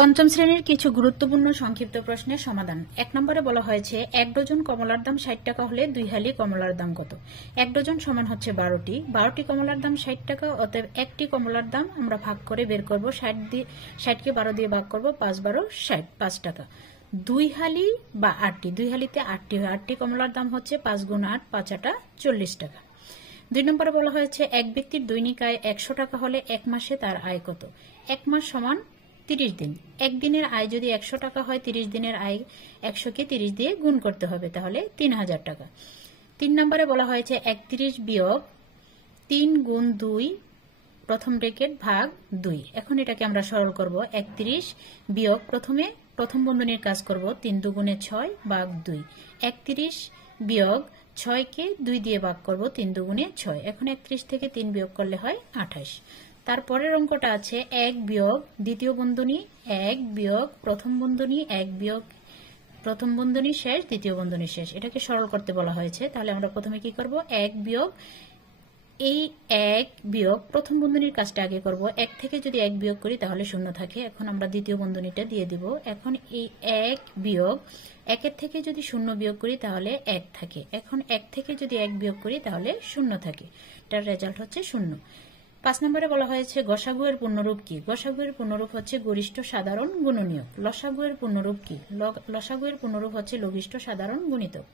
পঞ্চম শ্রেণীর কিছু গুরুত্বপূর্ণ সংক্ষিপ্ত প্রশ্নের সমাধান। 1 নম্বরে বলা হয়েছে 1 ডজন কমলার দাম 60 টাকা হলে 2 হালি কমলার দাম কত। 1 ডজন সমান হচ্ছে 12টি কমলার দাম 60 টাকা, অতএব একটি কমলার দাম আমরা ভাগ করে বের করব। 60কে 12 দিয়ে ভাগ করব, 5 12 60, 5 টাকা। 2 হালি বা 8টি, 2 হালিতে 8টি হয়, 8টি কমলার দাম হচ্ছে 5 গুণ 8, 5 8 40 টাকা। 2 নম্বরে বলা হয়েছে এক ব্যক্তির দৈনিক আয় 100 টাকা হলে 1 মাসে তার আয় কত। 1 মাস সমান 30 দিন। একদিনের আয় যদি 100 টাকা হয়, 30 দিনের আয় 100কে 30 দিয়ে গুণ করতে হবে, তাহলে 3000 টাকা। 3 নম্বরে বলা হয়েছে 31 বিয়োগ 3 গুণ 2 প্রথম ব্র্যাকেট ভাগ 2। এখন এটাকে আমরা সরল করব। 31 বিয়োগ প্রথম বন্ধনীর কাজ করব, 3 দুগুণে 6 ভাগ 2। 31 বিয়োগ 6কে 2 দিয়ে ভাগ করব, 3 দুগুণে 6। এখন 31 থেকে 3 বিয়োগ করলে হয় 28। তারপরের অঙ্কটা আছে 1 বিয়োগ দ্বিতীয় বন্ধনী 1 বিয়োগ প্রথম বন্ধনী 1 বিয়োগ প্রথম বন্ধনী শেষ দ্বিতীয় বন্ধনী শেষ। এটাকে সরল করতে বলা হয়েছে। তাহলে আমরা প্রথমে কি করব, 1 বিয়োগ এই 1 বিয়োগ প্রথম বন্ধনীর কাজটা আগে করব। 1 থেকে যদি 1 বিয়োগ করি তাহলে 0 থাকে। এখন আমরা দ্বিতীয় বন্ধনীটা দিয়ে দিব। এখন এই 1 বিয়োগ 1 এর থেকে যদি 0 বিয়োগ করি তাহলে 1 থাকে। এখন 1 থেকে যদি 1 বিয়োগ করি তাহলে 0 থাকে। এটার রেজাল্ট হচ্ছে 0। 5 নম্বরে বলা হয়েছে গসাগু এর পূর্ণরূপ কি। গসাগু এর পূর্ণরূপ হচ্ছে গরিষ্ঠ সাধারণ গুণনীয়ক। লসাগু এর পূর্ণরূপ কি। লসাগু এর পূর্ণরূপ হচ্ছে লঘিষ্ঠ সাধারণ গুণিতক।